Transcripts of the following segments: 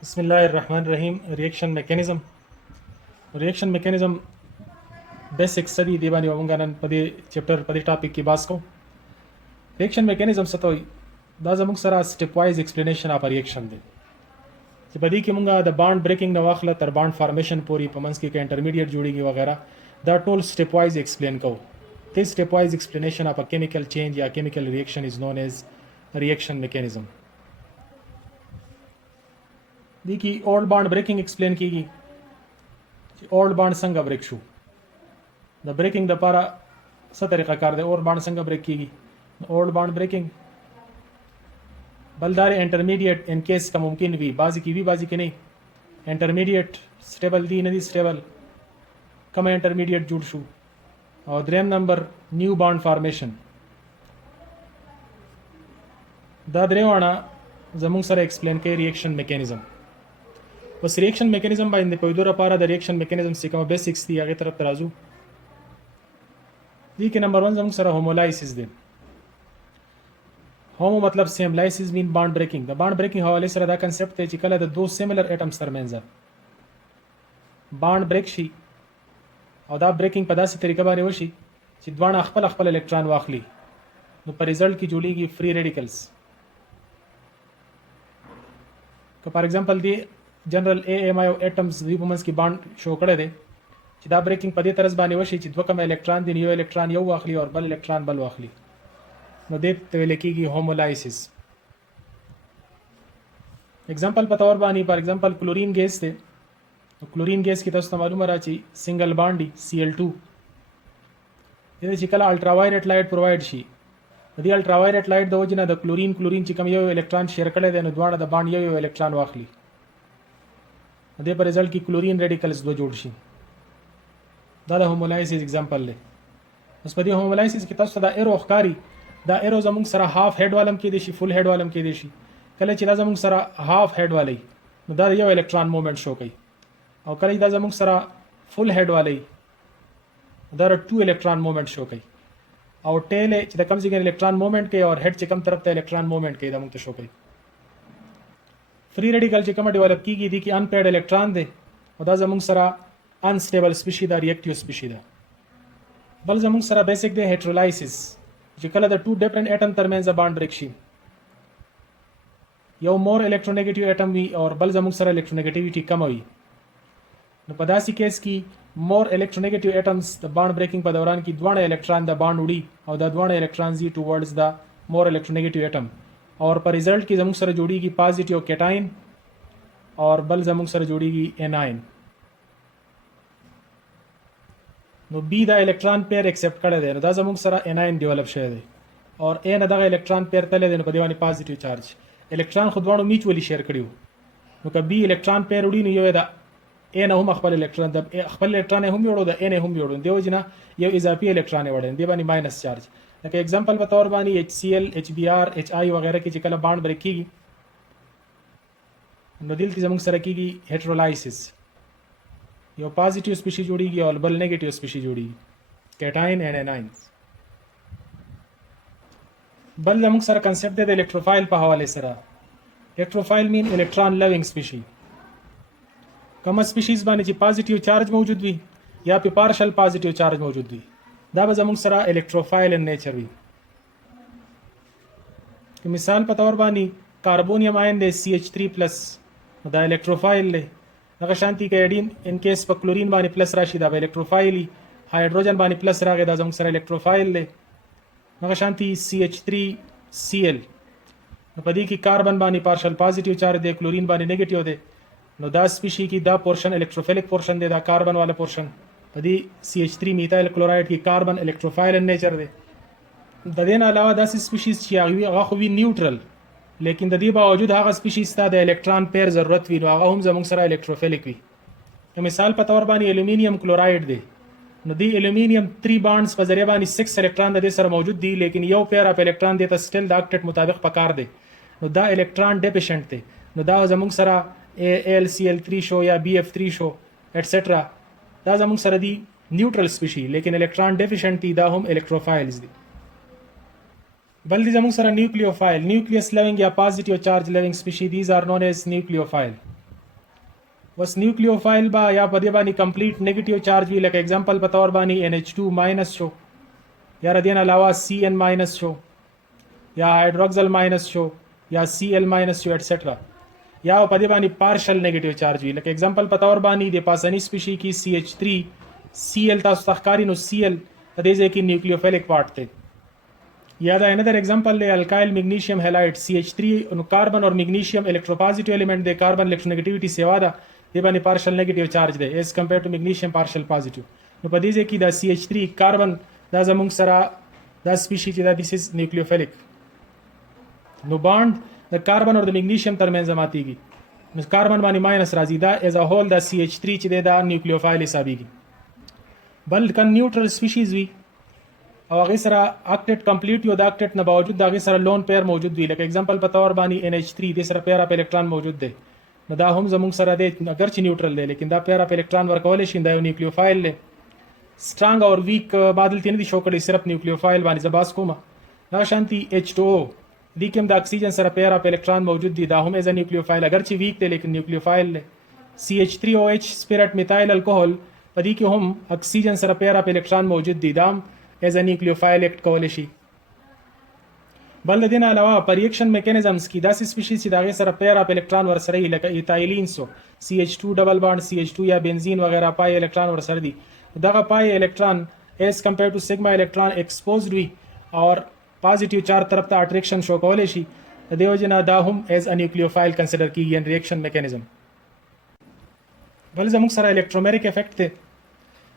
Bismillahirrahmanirrahim. Reaction mechanism basic study دی باندې موږ نن په دې چپټر په دې ټاپک کې بحث کوو. ریاکشن میکانیزم څه ته وایي؟ دا زموږ سره سټپ وایز ایکسپلینیشن اف ریاکشن دی چې په دې کې موږ د بانډ بریکینګ نه واخله تر بانډ فارمیشن پورې په منځ کې کې انټرمیډیټ جوړیږي وغیرہ دا ټول سټپ وایز ایکسپلین کوو. This stepwise explanation of a chemical change یا chemical reaction is known as reaction mechanism. دی کی اولډ بانډ بریکینګ ایکسپلین کیږي چې اولډ بانډ څنګه بریک شو. د بریکینګ د لپاره څه طریقه کار دی؟ اولډ بانډ څنګه بریک کیږي؟ اولډ بانډ بریکینګ بلدار انټرمیډیټ ان کیس کا ممکن وي، بعضی کی وی بعضی کی نه. انټرمیډیټ سټیبل دی نه دی سټیبل، کوم انټرمیډیټ جوړ شو. او دریم نمبر نیو بانډ فارمیشن. دا دریوانه زموږ سره ایکسپلین کوي ریاکشن میکانیزم. بس ریاکشن میکانیزم باندې په دوه لپاره د ریاکشن میکانیزم څخه کوم بیسکس دي هغه طرف ترازو. دي کې نمبر 1 زموږ سره هومولایسیس دی. هومو مطلب سیم، لایسیس مین بانډ بریکینګ. د بانډ بریکینګ حواله سره دا کنسپټ دی چې کله د دو سیملر اټمز ترمنځ بانډ بریک شي او دا بریکینګ په داسې طریقه باندې وشي چې دواړه خپل خپل الکترون واخلي، نو په ریزلټ کې جوړیږي فری ریډیکلز. که فار ایگزامپل دی جنرال ای ایم آی او اټمز دی په منځ کې بانډ شو کړی دی چې دا بریکینګ په دې طرز باندې وشي چې دوه کوم الکترون دی یو الکترون یو واخلي او بل الکترون بل واخلي، نو دې ته ویل کېږي هومولایسیس. اگزامپل په تور باندې فار ایگزامپل کلورین ګیس دی. نو کلورین ګیس کې تاسو ته معلومه را چې سنگل بانډ دی Cl2. دې چې کله الټرا وایلټ لایټ پرووایډ شي، د الټرا وایلټ لایټ د وجنه د کلورین چې کوم یو الکترون شیر کړي دی نو دواړه د بانډ یو الکترون واخلي، دې په ریزلټ کې کلورین ریډیکلز دو جوړ شي. دا د هومولایسیس اگزامپل دی. اوس په دې هومولایسیس کې تاسو دا ایرو ښکاری، دا ایرو زموږ سره هاف هډ والم کې دی شي، فل هډ والم کې دی شي. کله چې دا زموږ سره هاف هډ والی نو دا یو الکترون موومېنټ شو کوي، او کله دا زموږ سره فل هډ والی دا 2 الکترون موومېنټ شو کوي. او ټیل چې د کم ځای الکترون موومېنټ کوي او هډ چې کم طرف ته الکترون موومېنټ کوي دا موږ ته شو کوي. فری ریډیکل چې کوم ډیولپ کیږي دي کې ان پیډ الکترون دی او دا زموږ سره انسټیبل سپیشي دا ریاکټیو سپیشي ده. بل زموږ سره بیسیک دی هیټرولایسیس چې کله د ټو ډیفرنٹ اټم ترمنځ بانډ بریک شي، یو مور الکترونیګیټیو اټم وي او بل زموږ سره الکترونیګیټیویټي کم وي، نو په داسې کیس کې مور الکترونیګیټیو اټمز د بانډ بریکینګ په دوران کې دواړه الکترون د بانډ وړي او د دواړه الکترون زی ټوورډز د مور الکترونیګیټیو اټم، اور په ریزلټ کې زموږ سره جوړیږي پازیټیو کیټاین اور بل زموږ سره جوړیږي اناین. نو بی دا الکترون پیر ایکسپټ کړی دی، نو دا زموږ سره اناین ډیولپ شوی دی، اور ا نه دغه الکترون پیر تللی دی نو په دې باندې پازیټیو چارج. الکترون خو دواړو میچولی شیر کړي وو، نو که بی الکترون پیر وړي نو یو د ا نه هم خپل الکترون د خپل الکترون هم جوړو د ا نه هم جوړو، دی وجنه یو اضافي الکترون وړي دی باندې ماینس چارج. لکه اگزامپل په تور باندې HCl HBr HI وغیرہ کې چې کله بانډ بریک کیږي نو دلته زموږ سره کیږي هیټرولایسیس، یو پازیټیو سپیشي جوړیږي او بل نیگیټیو سپیشي جوړیږي، کیټاین اینڈ اناینز. بل زموږ سره کنسپټ دی د الکتروفایل په حواله سره. الکتروفایل مین الکترون لوینګ سپیشي. کومه سپیشیز باندې چې پازیټیو چارج موجود وي یا په پارشل پازیټیو چارج موجود وي دا به زموږ سره الکتروفایل ان نیچر وي. مثال په تور باندې کاربونیم آین دی CH3+ دا الکتروفایل دی. دغه شانتي کایډین ان کیس په کلورین باندې پلس راشي دا به الکتروفایل، هایدروجن باندې پلس راغی دا زموږ سره الکتروفایل دی. دغه شانتي CH3Cl نو په دې کې کاربن باندې پارشل پازیټیو چارج دی، کلورین باندې نیگیټیو دی، نو دا سپیشي کې دا پورشن الکتروفیلک پورشن دی، دا کاربن والا پورشن په دې CH3 میتایل کلورایډ کې کاربن الکتروفایل ان نیچر دی. د دې نه علاوه داسې سپیشیز چې هغه خو وی نیوټرل، لیکن د دې باوجود هغه سپیشیز ته د الکترون پیر ضرورت وي نو هغه هم زموږ سره الکتروفیلک وي. مثال په تور باندې الومینیم کلورایډ دی، نو دی الومینیم 3 بانډز په ذریعہ باندې 6 الکترون د دې سره موجود دي، لیکن یو پیر اف الکترون د ته سټیل د اکټیټ مطابق پکار دی، نو دا الکترون ډیفیشنٹ دی، نو دا زموږ سره AlCl3 شو یا BF3 شو ایٹسیټرا دا زموږ سره دی نیوټرل سپیشي، لیکن الکترون ډیفیشنٹ دي، دا هم الکتروفایلز دي. بل دي زموږ سره نیوکلیوفایل، نیوکلیس لوینګ یا پازیټیو چارج لوینګ سپیشي، دیز آر نون ایز نیوکلیوفایل. وس نیوکلیوفایل با یا په دې باندې کمپلیټ نیگیټیو چارج وی، لکه اگزامپل په تور باندې NH2 ماینس شو، یا ردین علاوه CN ماینس شو، یا هایدروکسل ماینس شو، یا Cl ماینس شو ایٹسیټرا، یا په دې باندې پارشل نیگیټیو چارج وی، لکه اگزامپل په تور باندې د پاسنی سپیشي کې CH3 Cl تاسو تخکاری نو Cl په دې ځای کې نیوکلیوفیلیک پارت دی. یا دا انਦਰ example है alkyl magnesium halide CH3 नो carbon और magnesium electropositive element दे, carbon electronegativity सेवा दा दे बानी partial negative charge दे as compare to magnesium partial positive. नो पदी जे की दा CH3 कार्बन दा जमुंग सरा दा स्पीशी दा दिस इज न्यूक्लियोफिलिक. नो बॉन्ड द कार्बन और द मैग्नीशियम तरमेंज मातीगी, नो कार्बन बानी माइनस राजी दा एज अ होल दा CH3 ची दे दा न्यूक्लियोफाइल हिसाबीगी. बल कन न्यूट्रल स्पीशीज वी او هغه سره اکټیټ کمپلیټ یو د اکټیټ نه باوجود د هغه سره لون پیر موجود وي، لکه اگزامپل په تور باندې NH3 د سره پیر اپ الکترون موجود دی، نو دا هم زموږ سره دی اگر چې نیوټرل دی لیکن دا پیر اپ الکترون ورکول شي، دا یو نیوکلیوفایل دی. سترانګ اور ویک بادل تین دي شو کړي صرف نیوکلیوفایل باندې زباس کومه دا شانتي H2O دي کوم د اکسیجن سره پیر اپ الکترون موجود دی، دا هم از نیوکلیوفایل اگر چې ویک دی لیکن نیوکلیوفایل دی. CH3OH سپیرټ میثایل الکوهول په دې کې هم اکسیجن سره پیر اپ الکترون موجود دی، دا as a nucleophile act کولی شي. بل د دې نه علاوه په ریاکشن میکانیزمز کې داسې سپیشیز چې د هغې سره پیر اپ الکترون ورسره وي، لکه ایتایلینز CH2 ډبل بانډ CH2 یا بنزین وغیرہ پای الکترون ورسره دي، دغه پای الکترون ایز کمپیر ټو سیګما الکترون ایکسپوزډ وي او پازیټیو چارج طرف ته اټریکشن شو کولی شي، د دې وجې نه دا هم ایز ا نیوکلیوفایل کنسیډر کېږي ان ریاکشن میکانیزم. بل زموږ سره الکترومیریک افیکٹ دی.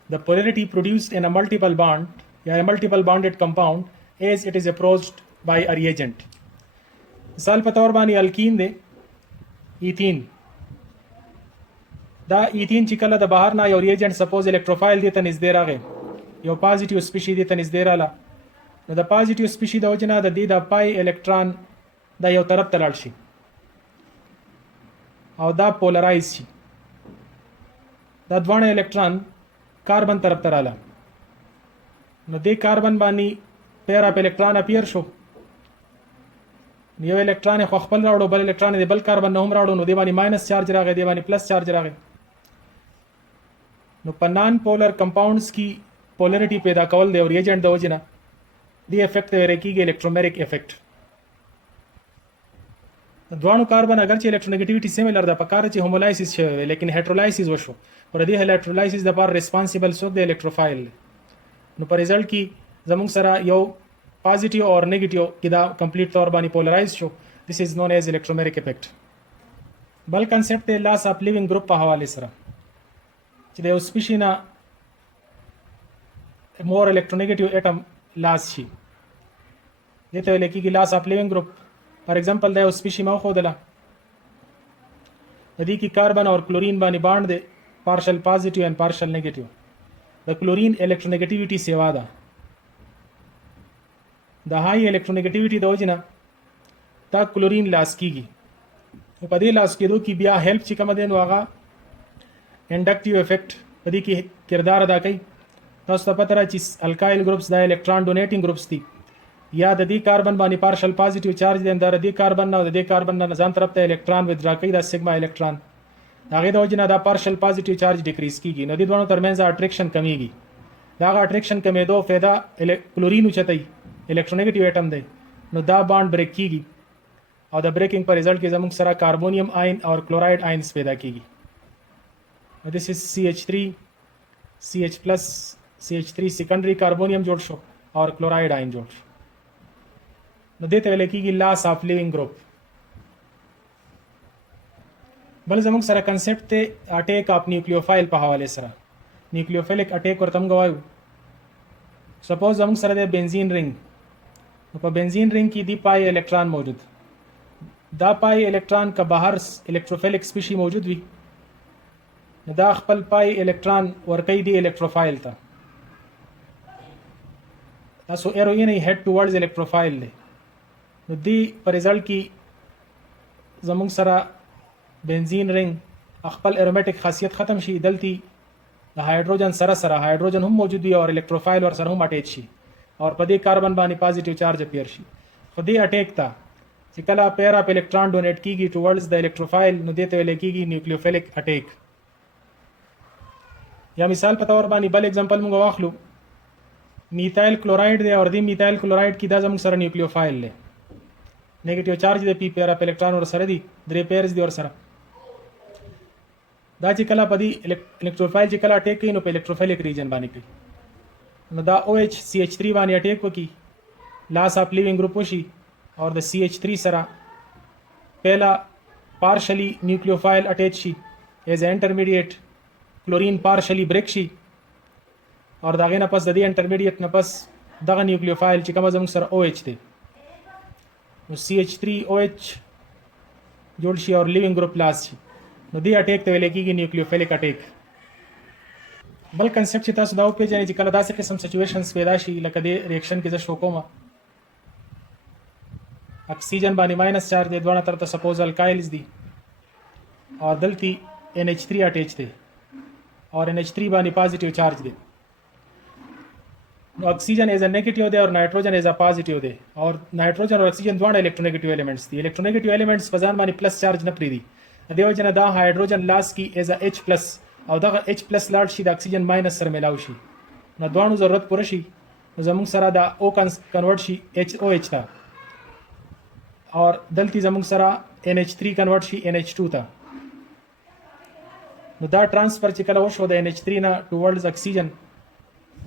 The polarity produced in a multiple bond یا multiple bonded compound as it is approached by a reagent. مثال په تور باندې الکین دی ایثین، دا ایثین چې کله د بهر نه یو ریجنټ سپوز الکتروفایل دی ته نږدې راغی، یو پازیټیو سپیشي دی ته نږدې رااله، نو د پازیټیو سپیشي د وجې نه د دې د پای الکترون دا یو طرف ته لاړ شي او دا پولرایز شي، دا دوه الکترون کاربن طرف ته رااله، نو دې کاربن باندې پیر اپ الکترون اپیر شو، یو الکترون خو خپل راوړو بل الکترون دی بل کاربن نه هم راوړو، نو دې باندې ماینس چارج راغی دې باندې پلس چارج راغی. نو په نان پولر کمپاونډز کې پولریټي پیدا کول دی او ریجنټ د وجې نه دې افیکټ ته ویل کېږي الکترومیریک افیکټ. دوانو کاربن اگر چې الکترونیګیټیویټي سیملر ده، په کار چې هومولایسیس شوی لیکن هیټرولایسیس وشو، ور دې هیټرولایسیس د لپاره ریسپانسیبل څوک دی الکتروفایل. نو په ریزلټ کې زموږ سره یو پازیټیو اور نیگیټیو کې دا کمپلیټ طور باندې پولرایز شو، دس از نون ایز الکترومیریک افیکٹ. بل کنسپټ دی لاس اف لیوینګ گروپ په حواله سره چې د یو سپیشي نه مور الکترونیګیټیو اټم لاس شي، دې ته ویل کېږي لاس اف لیوینګ گروپ. فار ایگزامپل دا یو سپیشي ما وښودله، د دې کې کاربن اور کلورین باندې بانډ دی پارشل پازیټیو اینڈ پارشل نیگیټیو. د کلورین الکترونیګیټیویټي سیوا ده، د هاي الکترونیګیټیویټي د وجې نه دا کلورین لاس کېږي، په دې لاس کېدو کې بیا هیلپ چې کومه دی نو هغه انډکټیو افیکټ په دې کې کردار ادا کوي. تاسو ته پته را چې الکایل ګروپس د الکترون ډونیټینګ ګروپس دي، یا د دې کاربن باندې پارشل پازیټیو چارج دی، د دې کاربن نه د دې کاربن نه ځان طرف ته الکترون وذرا کوي دا سیګما الکترون، هغه د وجې نه دا پارشل پازیټیو چارج ډیکریز کیږي، نو دې دوه ترمنځ اټریکشن کمیږي. دا اټریکشن کمیدو فایده کلورین اوچتای الکترونیګیټیو اټم دی، نو دا بانډ بریک کیږي او د بریکینګ په ریزلټ کې زموږ سره کاربونیم آین اور کلورایډ آینز پیدا کیږي. دس از CH3 CH پلس CH3 سیکنډری کاربونیم جوړ شو اور کلورایډ آین جوړ شو، نو دې ته ویل کېږي لاس اف لیوینګ گروپ. بل زموږ سره کنسپټ ته اټیک اپ نیوکلیوفایل په حواله سره، نیوکلیوفیلیک اټیک ورته موږ وایو. سپوز زموږ سره د بنزین رنګ، نو په بنزین رنګ کې دی پای الکترون موجود، دا پای الکترون که بهر الکتروفیلیک سپیشي موجود وي، نو دا خپل پای الکترون ورکوي دی الکتروفایل ته، تاسو ایرو یې نه هیډ ټوورډز الکتروفایل دی، نو دی په ریزلټ کې زموږ سره بنزین رنګ خپل ارومیټک خاصیت ختم شي، دلته د هایدروجن سره هایدروجن هم موجود وي او الکتروفایل ور سره هم اٹیچ شي اور په دې کاربن باندې پازیټیو چارج اپیر شي. خو دې اټیک ته چې کله پیر اپ الکترون ډونیټ کیږي ټوورډز د الکتروفایل، نو دې ته ویل کېږي نیوکلیوفیلیک اټیک. یا مثال په تور باندې بل اگزامپل موږ واخلو میثایل کلوراید دی او د میثایل کلوراید کې دا زموږ سره نیوکلیوفایل دی نیگیټیو چارج دی پی پیر اپ الکترون ور سره دی درې پیرز دی ور سره دا چې کله په دې الکتروفایل چې کله اٹیک کوي نو په الکتروفایلیک ریجن باندې کوي نو دا OH CH3 باندې اٹیک وکي لاس اپ لیوینګ گروپ وشي او د CH3 سره پہلا partially nucleophile attach شي as an intermediate chlorine partially break شي اور داغه نه پس د دې انټرمیډیټ نه پس دغه نیوکلیوفایل چې کوم زموږ سره OH دی نو CH3OH جوړ شي او لیوینګ گروپ لاس شي نو دې اٹیک ته ویل کېږي نیوکلیوفایلیک اٹیک بل کنسپټ چې تاسو دا وپېژنئ چې کله داسې قسم سچویشنز پیدا شي لکه دې ریاکشن کې زه شو کوم اکسیجن باندې ماینس چارج دی دوه طرف ته سپوز الکایلز دي اور دلته NH3 اٹیچ دی اور NH3 باندې پازیټیو چارج دی نو اکسیجن ایز ا نیگیټیو دی او نایټروجن ایز ا پازیټیو دی اور نایټروجن او اکسیجن دواړه الکترونیګیټیو ایلیمنټس دي الکترونیګیټیو ایلیمنټس په ځان باندې پلس چارج نه پریدي دیو جن دا هایدروجن لاس کی ایز ا H+ او دغه H+ لاړ شي د اکسیجن ماینس سره ملاو شي نو دوانو ضرورت پوره شي نو زموږ سره دا O کنورټ شي HOH ته اور دلته زموږ سره NH3 کنورټ شي NH2 ته نو دا ترانسفر چې کله وشو د NH3 نه ټوورډز اکسیجن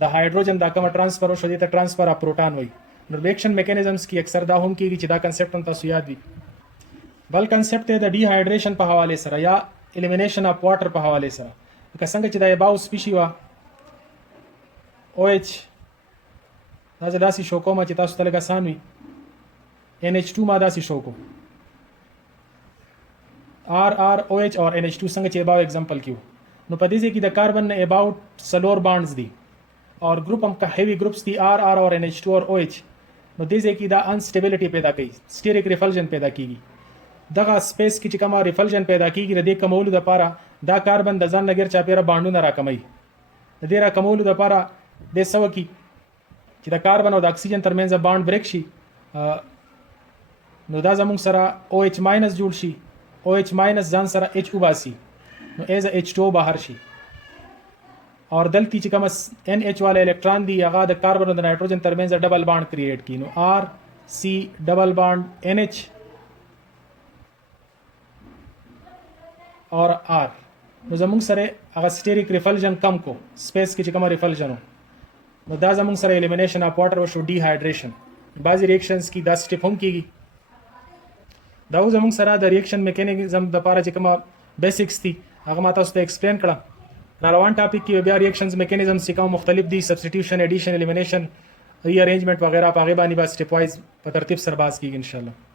د هایدروجن دا کوم ترانسفر وشو دي ته ترانسفر اف پروټون وي نو ریاکشن میکانیزمز کی اکثر دا هم کیږي چې دا کنسپټ هم تاسو یاد وي بل کنسپټ دی د ډی هایډریشن په حواله سره یا الیمینیشن اف واټر په حواله سره که څنګه چې د اباو سپیشي وا OH دا داسې شو کوم چې تاسو ته لږ آسان وي NH2 ما داسې شو کو RROH اور NH2 څنګه چې اباو एग्जांपल کیو نو په دې کې د کاربن نه اباوت سلور بانډز دي اور گروپ هم کا هیوی گروپس دي RR اور NH2 اور OH نو دې کې دا انسټیبিলিټي پیدا کوي سټیریک ریفلژن پیدا کیږي دغه سپیس کې چې کومه ریفلژن پیدا کیږي د دې کمولو لپاره دا کاربن د ځان لګر چاپیره باندونه راکمي د دې را کمولو لپاره د سو کې چې د کاربن او د اکسیجن ترمنځ باند بریک شي نو دا زموږ سره OH ماینس جوړ شي OH ماینس ځان سره H وباسي نو ایز H2 بهر شي اور دلته چې کوم NH والا الکترون دی هغه د کاربن او د نایټروجن ترمنځ ډبل باند کریټ کی نو RC ډبل باند NH اور R نو زموږ سره هغه سټیریک ریفلژن کم کو سپیس کې چې کوم ریفلژن نو دا زموږ سره الیمینیشن اف واټر او شو ډی هایډریشن بعضی ریاکشنز کی دا سټیپ هم کیږي دا زموږ سره د ریاکشن میکانیزم د لپاره چې کوم بیسکس دي هغه ما تاسو ته ایکسپلین کړم روان ټاپک کې بیا ریاکشنز میکانیزم چې کوم مختلف دي سبسټیټیوشن ایډیشن الیمینیشن ری ارینجمنٹ وغیرہ په هغه باندې با سټیپ وایز په ترتیب سره باز کیږي ان شاء الله